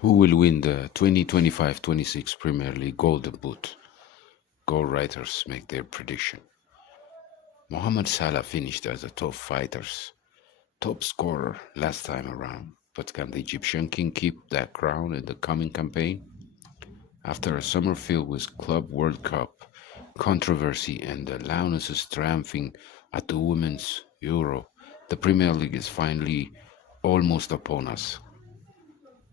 Who will win the 2025-26 Premier League Golden Boot? Goal writers make their prediction. Mohamed Salah finished as a top scorer last time around, but can the Egyptian king keep that crown in the coming campaign? After a summer filled with Club World Cup controversy and the Lionesses triumphing at the Women's Euro, the Premier League is finally almost upon us,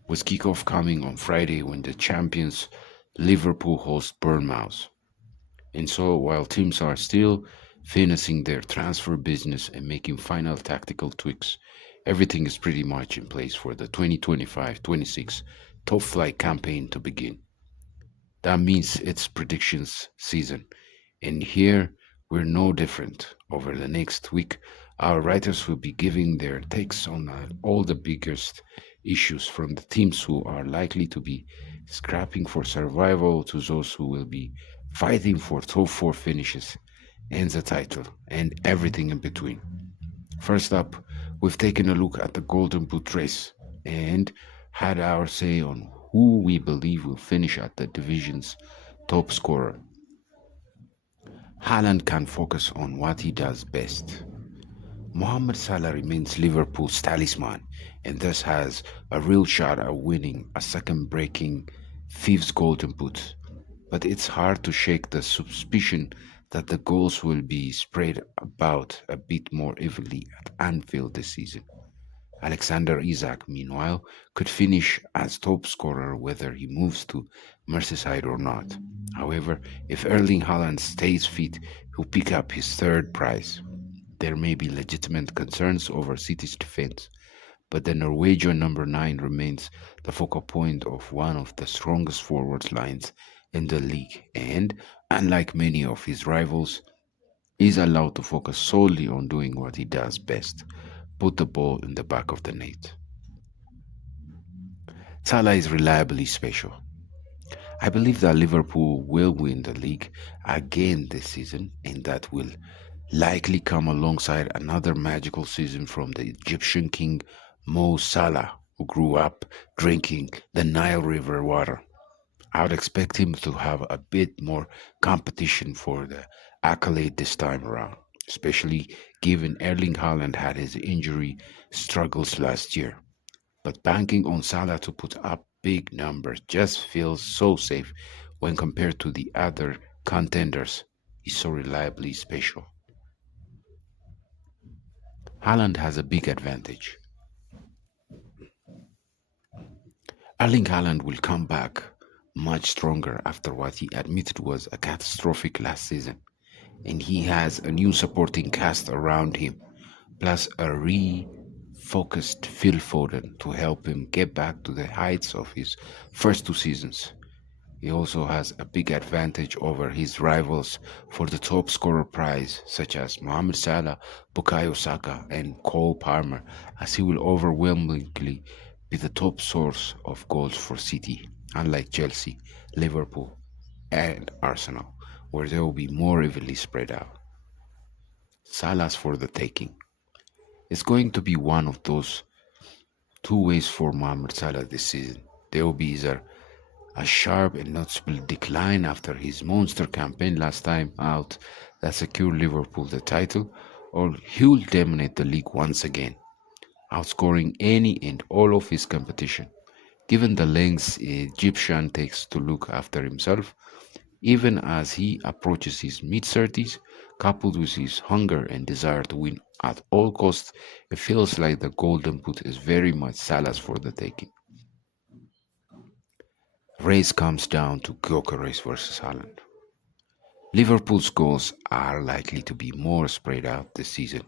with kickoff coming on Friday when the champions Liverpool host Bournemouth. And so, while teams are still finessing their transfer business and making final tactical tweaks, everything is pretty much in place for the 2025-26 top flight campaign to begin. That means it's predictions season. And here we're no different. Over the next week, our writers will be giving their takes on all the biggest issues, from the teams who are likely to be scrapping for survival to those who will be fighting for top four finishes and the title and everything in between. First up, we've taken a look at the Golden Boot race and had our say on who we believe will finish at the division's top scorer. Haaland can focus on what he does best. Mohamed Salah remains Liverpool's talisman and thus has a real shot at winning a second breaking fifth Golden Boot. But it's hard to shake the suspicion that the goals will be spread about a bit more evenly at Anfield this season. Alexander Isak, meanwhile, could finish as top scorer whether he moves to Merseyside or not. However, if Erling Haaland stays fit, he'll pick up his third prize. There may be legitimate concerns over City's defense, but the Norwegian number 9 remains the focal point of one of the strongest forward lines in the league and, unlike many of his rivals, is allowed to focus solely on doing what he does best: put the ball in the back of the net. Salah is reliably special. I believe that Liverpool will win the league again this season, and that will likely come alongside another magical season from the Egyptian king Mo Salah, who grew up drinking the Nile River water. I would expect him to have a bit more competition for the accolade this time around, especially given Erling Haaland had his injury struggles last year. But banking on Salah to put up big numbers just feels so safe when compared to the other contenders. He's so reliably special. Haaland has a big advantage. Erling Haaland will come back much stronger after what he admitted was a catastrophic last season, and he has a new supporting cast around him, plus a refocused Phil Foden to help him get back to the heights of his first two seasons. He also has a big advantage over his rivals for the top scorer prize, such as Mohamed Salah, Bukayo Saka, and Cole Palmer, as he will overwhelmingly be the top source of goals for City, unlike Chelsea, Liverpool, and Arsenal, where they will be more evenly spread out. Salah's for the taking. It's going to be one of those two ways for Mohamed Salah this season. There will be either a sharp and noticeable decline after his monster campaign last time out that secured Liverpool the title, or he'll dominate the league once again, outscoring any and all of his competition. Given the lengths Egyptian takes to look after himself, even as he approaches his mid-30s, coupled with his hunger and desire to win at all costs, it feels like the Golden Boot is very much Salah's for the taking. Race comes down to Gyokeres versus Haaland. Liverpool's goals are likely to be more spread out this season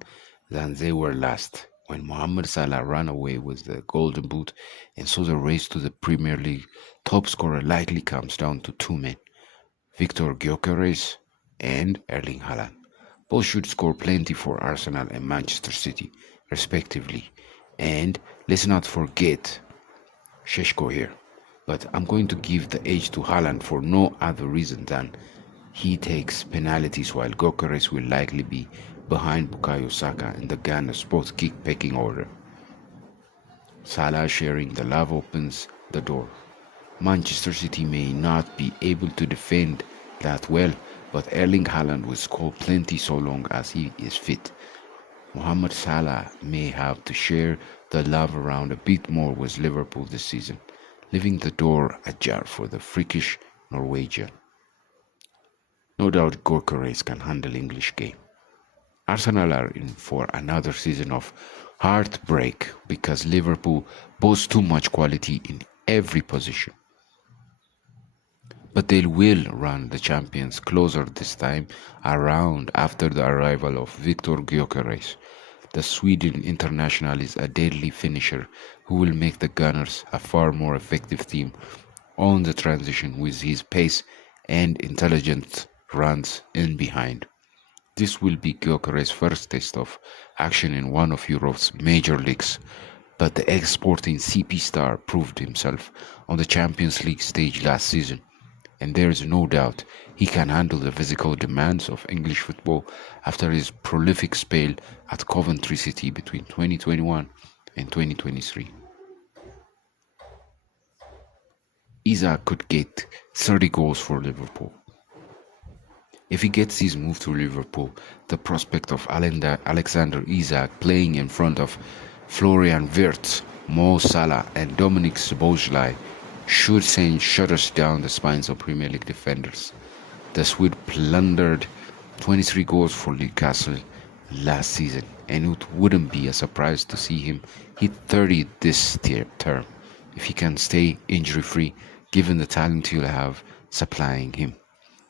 than they were last, when Mohamed Salah ran away with the Golden Boot, and so the race to the Premier League top scorer likely comes down to two men: Victor Gyokeres and Erling Haaland. Both should score plenty for Arsenal and Manchester City, respectively. And let's not forget Sheshko here. But I'm going to give the edge to Haaland for no other reason than he takes penalties, while Gyokeres will likely be behind Bukayo Saka in the Ghana sports kick pecking order. Salah sharing the love opens the door. Manchester City may not be able to defend that well, but Erling Haaland will score plenty so long as he is fit. Mohamed Salah may have to share the love around a bit more with Liverpool this season, leaving the door ajar for the freakish Norwegian. No doubt Gyokeres can handle English game. Arsenal are in for another season of heartbreak because Liverpool boasts too much quality in every position. But they will run the champions closer this time around after the arrival of Victor Gyokeres. The Sweden international is a deadly finisher who will make the Gunners a far more effective team on the transition with his pace and intelligent runs in behind. This will be Gyokeres' first taste of action in one of Europe's major leagues, but the ex-Sporting CP star proved himself on the Champions League stage last season, and there is no doubt he can handle the physical demands of English football after his prolific spell at Coventry City between 2021 and 2023. Isak could get 30 goals for Liverpool. If he gets his move to Liverpool, the prospect of Alexander Isak playing in front of Florian Wirtz, Mo Salah and Dominic Szoboszlai should send shudders down the spines of Premier League defenders. The Swede plundered 23 goals for Newcastle last season, and it wouldn't be a surprise to see him hit 30 this term if he can stay injury-free given the talent he'll have supplying him.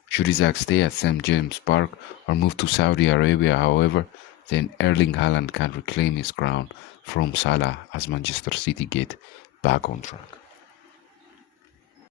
Should Isak stay at St. James Park or move to Saudi Arabia, however, then Erling Haaland can reclaim his crown from Salah as Manchester City get back on track.